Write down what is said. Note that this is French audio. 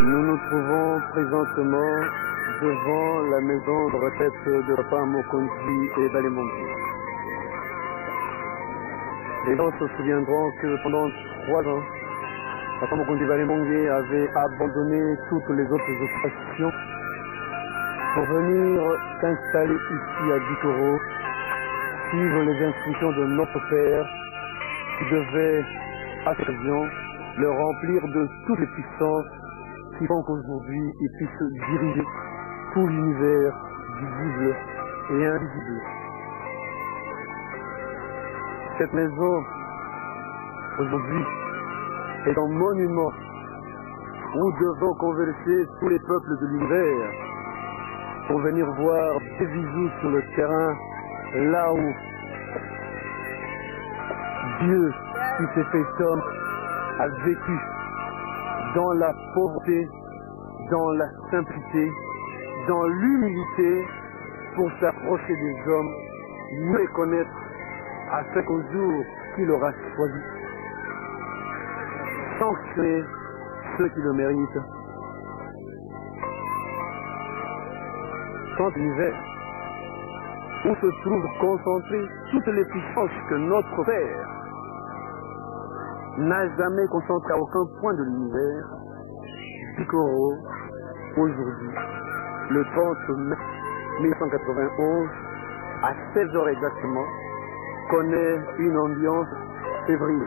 Nous nous trouvons présentement devant la maison de retraite de Papa Mokonzi et Balémongi. Les gens se souviendront que pendant 3 ans, Papa Mokonzi Balémongi avait abandonné toutes les autres occupations pour venir s'installer ici à Bikoro, suivre les instructions de notre Père qui devait, à cette occasion, le remplir de toutes les puissances qui font qu'aujourd'hui il puisse diriger tout l'univers visible et invisible. Cette maison, aujourd'hui, est un monument où devant converser tous les peuples de l'univers pour venir voir des bisous sur le terrain, là où Dieu, qui s'est fait homme, a vécu dans la pauvreté, dans la simplicité, dans l'humilité, pour s'approcher des hommes, mieux les connaître, afin qu'au jour qu'il aura choisi, sanctionner ceux qui le méritent. Dans l'univers, où se trouvent concentrées toutes les puissances que notre Père n'a jamais concentré à aucun point de l'univers, Bikoro, aujourd'hui, le 30 mai 1991, à 16 h exactement, connaît une ambiance fébrile.